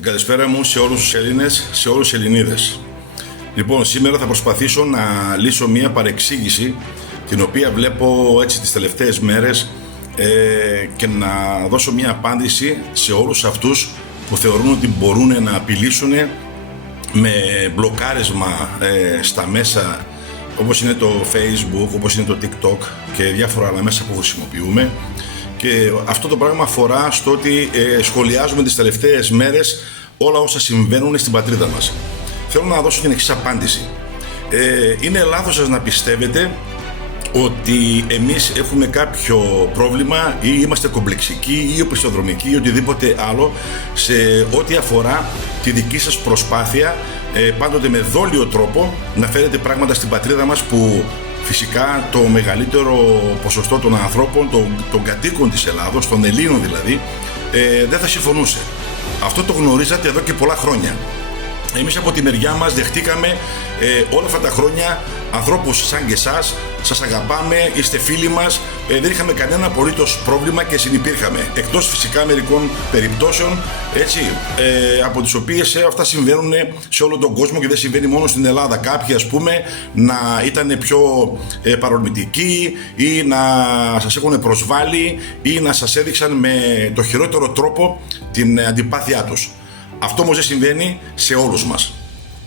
Καλησπέρα μου σε όλους τους Έλληνες, σε όλους τους Ελληνίδες. Λοιπόν, σήμερα θα προσπαθήσω να λύσω μια παρεξήγηση την οποία βλέπω έτσι τις τελευταίες μέρες και να δώσω μια απάντηση σε όλους αυτούς που θεωρούν ότι μπορούν να απειλήσουν με μπλοκάρισμα στα μέσα όπως είναι το Facebook, όπως είναι το TikTok και διάφορα άλλα μέσα που χρησιμοποιούμε. Και αυτό το πράγμα αφορά στο ότι σχολιάζουμε τις τελευταίες μέρες όλα όσα συμβαίνουν στην πατρίδα μας. Θέλω να δώσω την εξής απάντηση. Είναι λάθος σας να πιστεύετε ότι εμείς έχουμε κάποιο πρόβλημα ή είμαστε κομπλεξικοί ή οπισθοδρομικοί ή οτιδήποτε άλλο σε ό,τι αφορά τη δική σας προσπάθεια πάντοτε με δόλιο τρόπο να φέρετε πράγματα στην πατρίδα μας που φυσικά το μεγαλύτερο ποσοστό των ανθρώπων, των κατοίκων της Ελλάδος, των Ελλήνων δηλαδή, δεν θα συμφωνούσε. Αυτό το γνωρίζατε εδώ και πολλά χρόνια. Εμείς από τη μεριά μας δεχτήκαμε όλα αυτά τα χρόνια ανθρώπους σαν και εσάς, σας αγαπάμε, είστε φίλοι μας, δεν είχαμε κανένα απολύτως πρόβλημα και συνυπήρχαμε. Εκτός φυσικά μερικών περιπτώσεων, έτσι, από τις οποίες αυτά συμβαίνουν σε όλο τον κόσμο και δεν συμβαίνει μόνο στην Ελλάδα. Κάποιοι ας πούμε να ήταν πιο παρορμητικοί ή να σας έχουν προσβάλει ή να σας έδειξαν με το χειρότερο τρόπο την αντιπάθειά τους. Αυτό όμως δεν συμβαίνει σε όλους μας.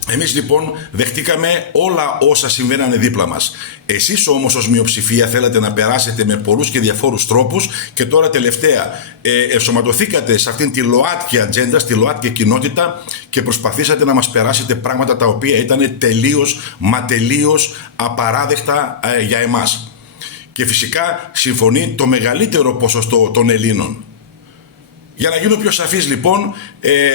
Εμείς λοιπόν δεχτήκαμε όλα όσα συμβαίνανε δίπλα μας. Εσείς όμως ως μειοψηφία θέλατε να περάσετε με πολλούς και διαφόρους τρόπους και τώρα τελευταία ενσωματωθήκατε σε αυτήν τη ΛΟΑΤΚΙ ατζέντα, στη ΛΟΑΤΚΙ κοινότητα και προσπαθήσατε να μας περάσετε πράγματα τα οποία ήταν τελείως απαράδεκτα για εμάς. Και φυσικά συμφωνεί το μεγαλύτερο ποσοστό των Ελλήνων. Για να γίνω πιο σαφής λοιπόν,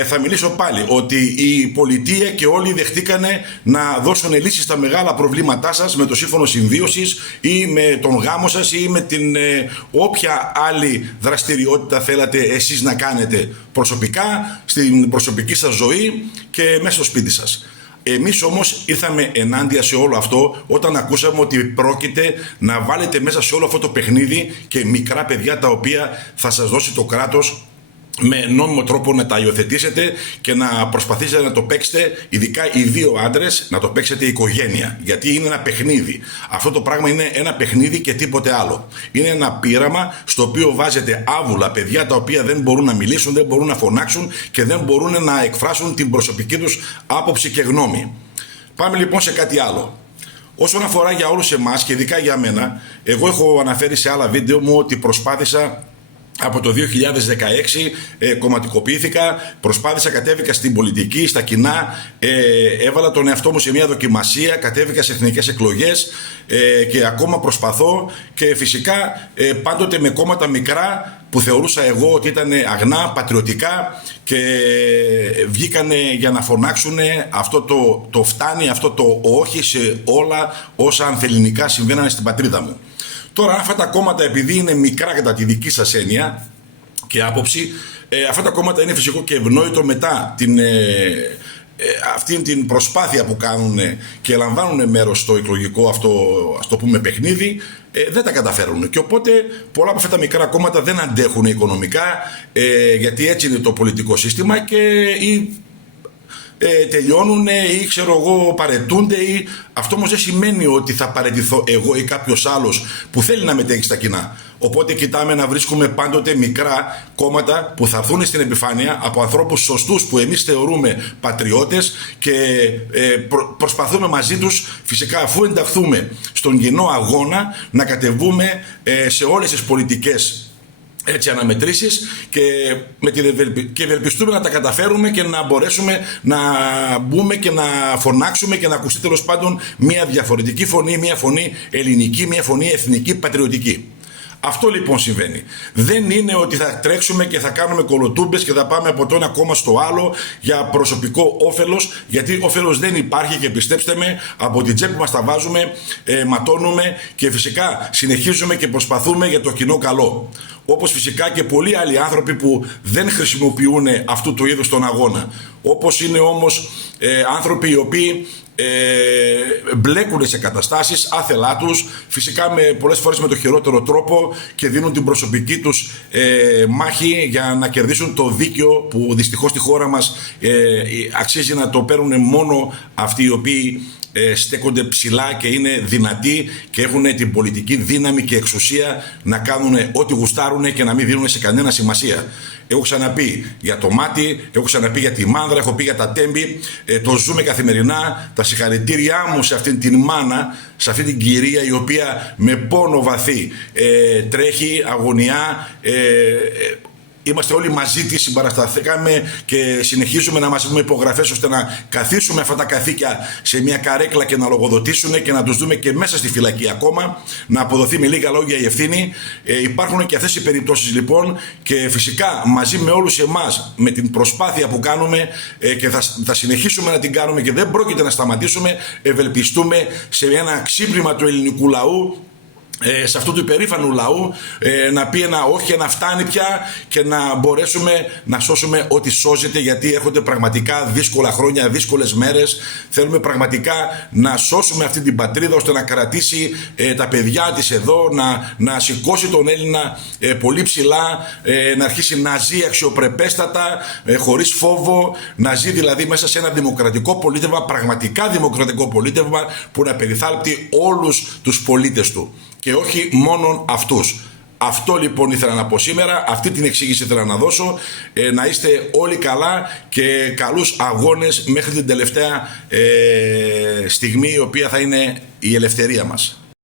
θα μιλήσω πάλι ότι η πολιτεία και όλοι δεχτήκανε να δώσουν λύσεις στα μεγάλα προβλήματά σας με το σύμφωνο συμβίωσης ή με τον γάμο σας ή με την όποια άλλη δραστηριότητα θέλατε εσείς να κάνετε προσωπικά, στην προσωπική σας ζωή και μέσα στο σπίτι σας. Εμείς όμως ήρθαμε ενάντια σε όλο αυτό όταν ακούσαμε ότι πρόκειται να βάλετε μέσα σε όλο αυτό το παιχνίδι και μικρά παιδιά τα οποία θα σας δώσει το κράτος με νόμιμο τρόπο να τα υιοθετήσετε και να προσπαθήσετε να το παίξετε, ειδικά οι δύο άντρες, να το παίξετε οικογένεια. Γιατί είναι ένα παιχνίδι. Αυτό το πράγμα είναι ένα παιχνίδι και τίποτε άλλο. Είναι ένα πείραμα στο οποίο βάζετε άβουλα παιδιά τα οποία δεν μπορούν να μιλήσουν, δεν μπορούν να φωνάξουν και δεν μπορούν να εκφράσουν την προσωπική τους άποψη και γνώμη. Πάμε λοιπόν σε κάτι άλλο. Όσον αφορά για όλους εμάς και ειδικά για μένα, εγώ έχω αναφέρει σε άλλα βίντεο μου ότι προσπάθησα από το 2016, κομματικοποιήθηκα, προσπάθησα, κατέβηκα στην πολιτική, στα κοινά, έβαλα τον εαυτό μου σε μια δοκιμασία, κατέβηκα σε εθνικές εκλογές και ακόμα προσπαθώ και φυσικά πάντοτε με κόμματα μικρά που θεωρούσα εγώ ότι ήταν αγνά, πατριωτικά και βγήκανε για να φωνάξουν αυτό το φτάνει, αυτό το όχι σε όλα όσα ανθελληνικά συμβαίνανε στην πατρίδα μου. Τώρα αυτά τα κόμματα επειδή είναι μικρά κατά τη δική σας έννοια και άποψη, αυτά τα κόμματα είναι φυσικό και ευνόητο μετά αυτήν την προσπάθεια που κάνουν και λαμβάνουν μέρος στο εκλογικό αυτό, ας το πούμε, παιχνίδι, δεν τα καταφέρουν. Και οπότε πολλά από αυτά τα μικρά κόμματα δεν αντέχουν οικονομικά, γιατί έτσι είναι το πολιτικό σύστημα και τελειώνουν ή ξέρω εγώ παρετούνται ή... Αυτό όμως δεν σημαίνει ότι θα παραιτηθώ εγώ ή κάποιος άλλος που θέλει να μετέχει στα κοινά. Οπότε κοιτάμε να βρίσκουμε πάντοτε μικρά κόμματα που θα έρθουν στην επιφάνεια από ανθρώπους σωστούς που εμείς θεωρούμε πατριώτες και προσπαθούμε μαζί τους φυσικά αφού ενταχθούμε στον κοινό αγώνα να κατεβούμε σε όλες τις πολιτικές αναμετρήσεις και ευελπιστούμε να τα καταφέρουμε και να μπορέσουμε να μπούμε και να φωνάξουμε και να ακουστεί τέλος πάντων μια διαφορετική φωνή, μια φωνή ελληνική, μια φωνή εθνική, πατριωτική. Αυτό λοιπόν συμβαίνει. Δεν είναι ότι θα τρέξουμε και θα κάνουμε κολοτούμπες και θα πάμε από το ένα κόμμα στο άλλο για προσωπικό όφελος, γιατί όφελος δεν υπάρχει και πιστέψτε με, από την τσέπη μας τα βάζουμε, ματώνουμε και φυσικά συνεχίζουμε και προσπαθούμε για το κοινό καλό. Όπως φυσικά και πολλοί άλλοι άνθρωποι που δεν χρησιμοποιούν αυτού του είδους τον αγώνα. Όπως είναι όμως άνθρωποι οι οποίοι μπλέκουν σε καταστάσεις άθελά τους, φυσικά πολλές φορές με το χειρότερο τρόπο, και δίνουν την προσωπική τους μάχη για να κερδίσουν το δίκαιο, που δυστυχώς στη χώρα μας αξίζει να το παίρνουν μόνο αυτοί οι οποίοι στέκονται ψηλά και είναι δυνατοί και έχουν την πολιτική δύναμη και εξουσία να κάνουν ό,τι γουστάρουν και να μην δίνουν σε κανένα σημασία. Έχω ξαναπεί για το μάτι, έχω ξαναπεί για τη μάνδρα, έχω πει για τα τέμπη, το ζούμε καθημερινά. Τα συγχαρητήριά μου σε αυτήν την μάνα, σε αυτήν την κυρία, η οποία με πόνο βαθύ τρέχει, αγωνιά. Είμαστε όλοι μαζί της, συμπαρασταθήκαμε και συνεχίζουμε να μαζεύουμε υπογραφές ώστε να καθίσουμε αυτά τα καθήκια σε μια καρέκλα και να λογοδοτήσουν και να τους δούμε και μέσα στη φυλακή ακόμα, να αποδοθεί με λίγα λόγια η ευθύνη. Υπάρχουν και αυτές οι περιπτώσεις λοιπόν, και φυσικά μαζί με όλους εμάς, με την προσπάθεια που κάνουμε και θα συνεχίσουμε να την κάνουμε και δεν πρόκειται να σταματήσουμε, ευελπιστούμε σε ένα ξύπνημα του ελληνικού λαού, σε αυτού του υπερήφανου λαού, να πει ένα όχι, να φτάνει πια, και να μπορέσουμε να σώσουμε ό,τι σώζεται, γιατί έρχονται πραγματικά δύσκολα χρόνια, δύσκολες μέρες. Θέλουμε πραγματικά να σώσουμε αυτή την πατρίδα ώστε να κρατήσει τα παιδιά της εδώ, να σηκώσει τον Έλληνα πολύ ψηλά, να αρχίσει να ζει αξιοπρεπέστατα, χωρίς φόβο, να ζει δηλαδή μέσα σε ένα δημοκρατικό πολίτευμα, πραγματικά δημοκρατικό πολίτευμα, που να περιθάλπτει όλους τους πολίτες του και όχι μόνον αυτούς. Αυτό λοιπόν ήθελα να πω σήμερα, αυτή την εξήγηση ήθελα να δώσω. Να είστε όλοι καλά και καλούς αγώνες μέχρι την τελευταία στιγμή, η οποία θα είναι η ελευθερία μας.